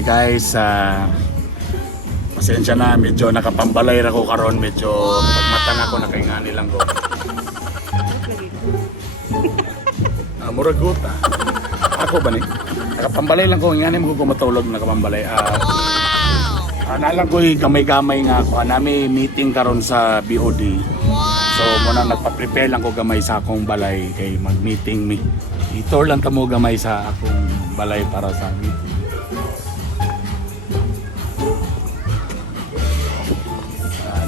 Hi guys, pasensya na, medyo nakapambalay ako karon, medyo pagmata na ako, nakaingani lang ko. Murag guta. Ako ba ni? Nakapambalay lang ko, ingani mo ko matulog, nakapambalay. Naalang ko'y gamay-gamay nga ako, nami meeting karon sa BOD. So muna nagpa-prepare lang ko gamay sa akong balay kay mag-meeting mi. Ito lang tamo gamay sa akong balay para sa meeting.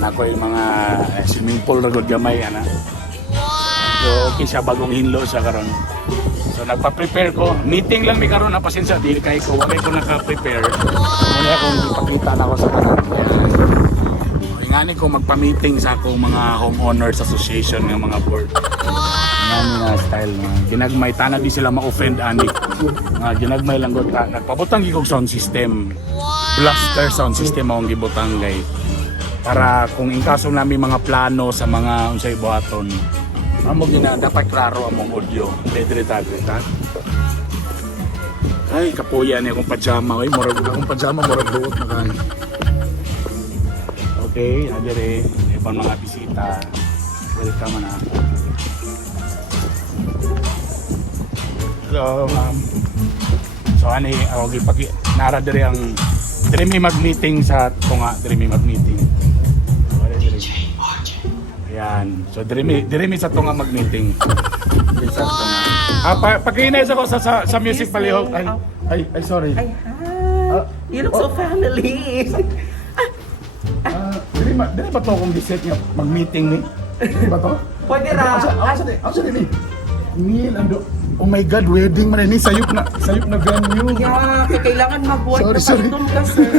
Nako yung mga swimming pool ragod gamay ana. So okay siya bagong hinlo siya karon. So nagpa-prepare ko. Meeting lang mi karon na pasensya dili kay ko wala ko naka-prepare. Muna akong ipakita na ako sa kanan. Ingani ko magpa-meeting sa akong mga homeowners association ng mga board. Ingani nga style nga. Ginagmay tana di sila ma-offend ani. Ginagmay lang gud nagpabutang gikog sound system. Blaster sound system ang gibutang gay. Para kung in kaso namin mga plano sa mga unsay buhaton, amo gina dapat klaro among audio. Dedre ta. Ay kapuya ni akong pajama, murag akong pajama murag duot na kan. Okay, adere ibang mga bisita. Welcome na. So ani ako gipaki nara diri ang diri mi mag-meeting sa tunga, diri mi mag-meeting. Yan. So diri mi sa tunga mag-meeting. Sa tunga. Pakinay ako sa music palihog. Ay sorry. Ay, hi. You look so family. Diri ba to kung giset nga mag-meeting ni? Ba to? Pwede ra. Asa dili? Neil ando. Oh my God, wedding man ni sayop na venue. Yeah, kailangan magbuhat Sorry. ka, sir.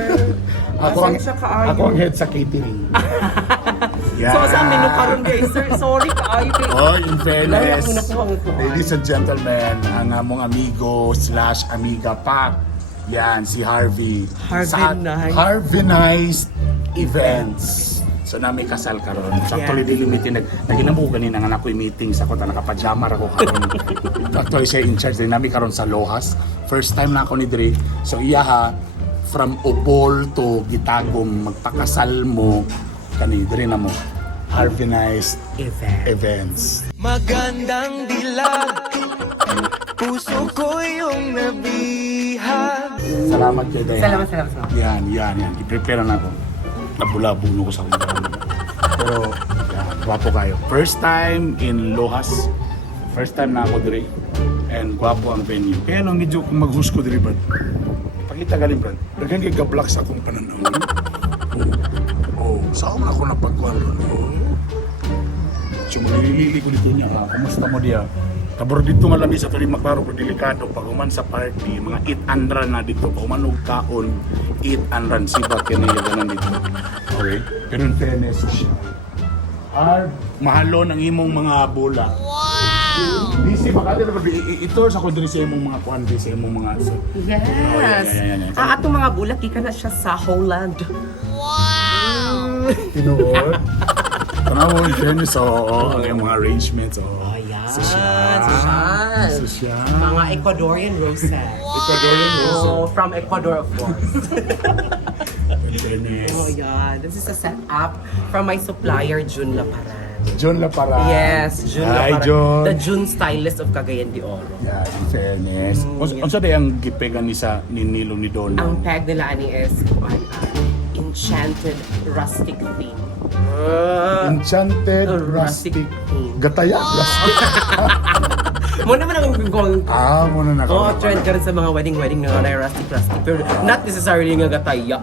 Ako ang head sa catering. So sa menu karon guys, sir, sorry kaayo kay. Oh, in fairness, Wala akong nakuha ko. ladies and gentlemen, ang among amigo / amiga pa, yan, si Harvey. Harvey Nice Events. So nami kasal karon. So actually di limited naginamo ganina nga nakoy meeting sa ko ta nakapajama ra ko karon. Actually siya in charge din nami karon sa Lohas. First time na ako ni Dre. So iya from Obol to Gitagom magpakasal mo kani Dre na mo. Harvey Nice Events. Magandang dilag, puso ko yung nabihag. Salamat kay Day. Salamat. Yan. I-prepare na ako. Nabula-buno ko sa akong daan. Pero, yan, gwapo kayo. First time in Lohas. First time na ako dire. And gwapo ang venue. Kaya lang medyo kung mag-host ko dire, Brad. Pakita galing, Brad. Dagan kay gablak sa akong pananaw. Saan ako napagkuhan ron? So, malilili ko dito niya. Kumusta mo diya? Tabor dito nga labi sa tuloy maklaro pero delikado pag uman sa party mga 800 na dito pag uman og kaon 800 siba kini ganan dito. Okay? Pero in fairness siya. Mahalo ng imong mga bola. Wow! Busy makati na ito sa ko diri sa imong mga kuan sa imong mga Yes. Atong mga bulak ika na siya sa Holland. Wow! Tinuod. Tanaw in fairness ang imong mga arrangements Social. Mga Ecuadorian roses. Ecuadorian roses. Oh, from Ecuador of course. Goodness. Oh yeah, this is a setup from my supplier Jun Laparan. Jun Laparan. Yes, Jun Hi, Laparan. Jun. The Jun stylist of Cagayan de Oro. Yeah, in fairness. Unsa day ang gipegan ni sa Nilo ni Don? Ang tag nila ani is enchanted rustic theme. Enchanted rustic. theme. Gataya rustic. Mo naman ang gong. Muna na Oh, trend ka rin sa mga wedding na na rustic. Pero not necessarily nga gataya.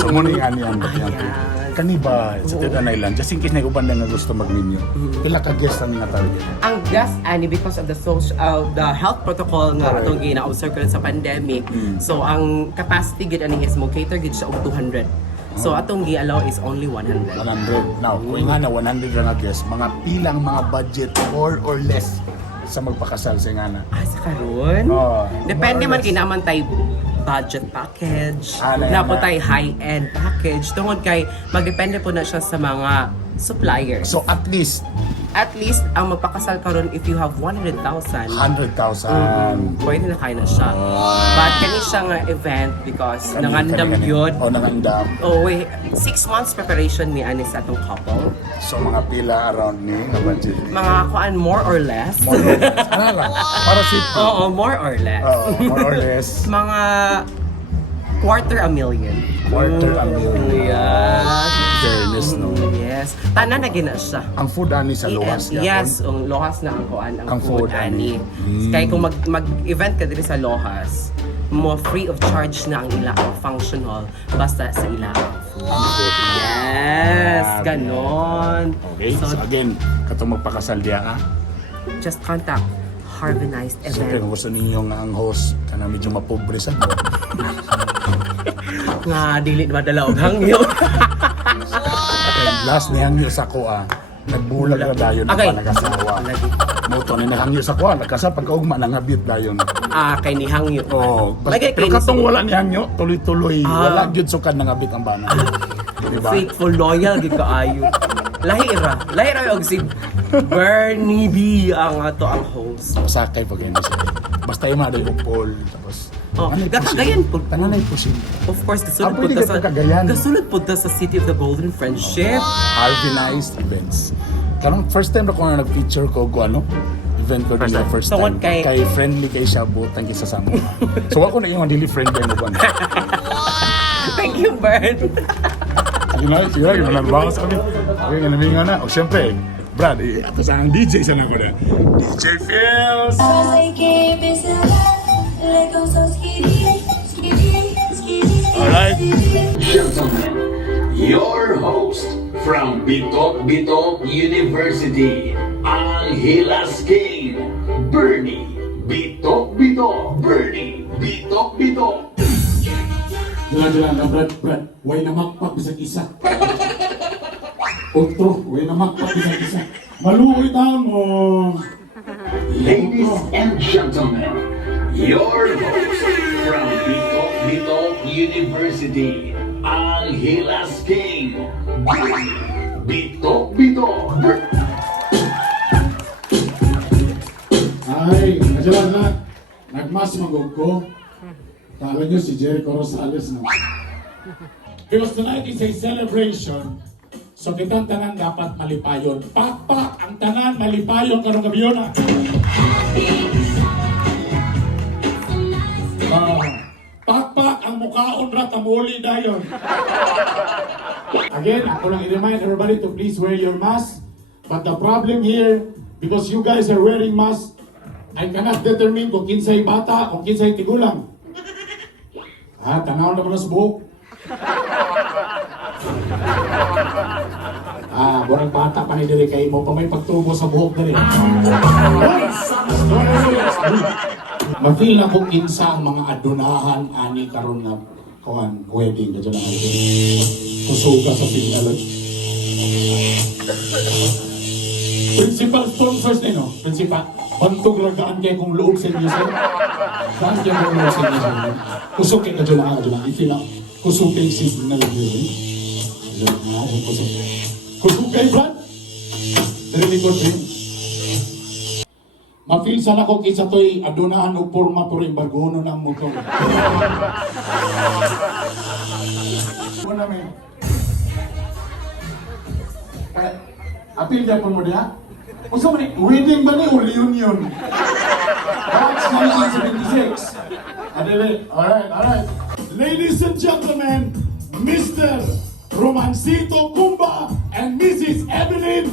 So muna yung aniyan. Ayan. Kani ba sa Titan Island, just in case na uban lang nga gusto mag-menu, pila ka guest ang nga target? Ang gas ani because of the health protocol nga atong gina-observe ko rin sa pandemic. So ang capacity gid ani is mo cater gid siya og 200. So atong gi-allow is only 100. 100. Now, kung nga na 100 na guest, mga pilang mga budget more or less sa magpakasal sa nga na. Sa karon? Depende man kay naman tay budget package, na po tay high-end package. Tungod kay magdepende po na siya sa mga suppliers. So at least At least, ang magpakasal karon if you have 100,000, 100,000. pwede na kayo na siya. But kani siya nga event because nangandam yun. O nangandam. Oh, wait, 6 months preparation ni Anis sa atong couple. So mga pila around ni nga budget. Mga kuan more or less. More or less. Ano lang? Para safety. Oo, more or less. More or less. Mga $250,000. $250,000. Yes. Fairness, no? Yes. Tanan na gina siya. Ang food ani sa luwas Yes, ang Lohas na ang kuan ang Ang food food, ani. ani. Kaya kung mag-event ka diri sa Lohas, mo free of charge na ang ila ang function hall basta sa ila ang food. Yes, ganon. Okay, so again, katong magpakasal diya ka. Just contact Harvinized Siyempre, kung Event. gusto ninyo nga ang host, kana medyo mapobre sa mo. Nga dili madala og hangyo. Last ni hangyo sa kuha, nagbulag na dayon Okay. pa nagasawa. Moto ni nahangyo sa kuha, nagkasa pagkaugma nangabit dayon. Kay ni hangyo. Oh, Lagay pero kay ni katong Sugod. wala ni hangyo, tuloy-tuloy, wala gyud sukad nangabit ang bana. Diba? Faithful, loyal, gid kaayo. Lahira og si Bernie B ang ato ang host. Masakay pag yun. Basta yung mga yung Paul, tapos Oh, anay Cagayan po. Tananay po siya. Of course, gasulod pwede po ta ka sa Cagayan. gasulod po ta sa City of the Golden Friendship. Harvinized events. Karong first time na ko na nag-feature ko ano, event ko din na first Tungod time. kay- Friendly kay siya butang kisa sa mo. So ako na yung dili friendly mo ba? Thank you, Bert. Sige na, nalanbakas kami. Okay, namin nga na. O siyempre, Brad, ito sa ang DJ sa ko na. DJ Phils! Alright. Gentlemen, your host from Bitok Bitok University, Angelas King, Bernie Bitok Bitok, Bernie Bitok Bitok. Dala na Brad, way na makpak bisag isa. Otro, way na makpak bisag isa. Maluoy taon mo. Ladies and gentlemen, your host from Bitok Bitok University, Angelas King, Bernie Bitok Bitok, Ay, kadyalan na. Nagmas magog ko. Kala nyo si Jericho Rosales na. Because tonight is a celebration. So kitang tanan dapat malipayon. Pakpak ang tanan malipayon karong gabi yun. Pakpak ang mukhaon ra tamuli dayon. Again, ako lang i-remind everybody to please wear your mask. But the problem here, because you guys are wearing masks, I cannot determine kung kinsay bata o kinsay tigulang. Tanaw naman na sa buhok. Borang bata pa ni diri kay mo pa may pagtubo sa buhok diri. Ma-feel na kung kinsa ang mga adunahan ani karon na kuan wedding kadto na ako. Kusuga sa finalan. Principal sponsors din, no? Principal, bantog ragaan kayo kung loob sa inyo, sir. Saan kayo kung loob sa inyo, sir? Kusukin na dyan lang. Ifil lang. Kusukin signal yun. Kusukin, Brad. Rinikot rin. Ma-feel sana ko kisa to'y adunahan o porma por imbargono ng motor. Muna, may. Apil dyan po mo diya? Gusto mo ni, wedding ba ni o reunion? That's 1976. Adele, alright. Ladies and gentlemen, Mr. Romancito Kumba and Mrs. Evelyn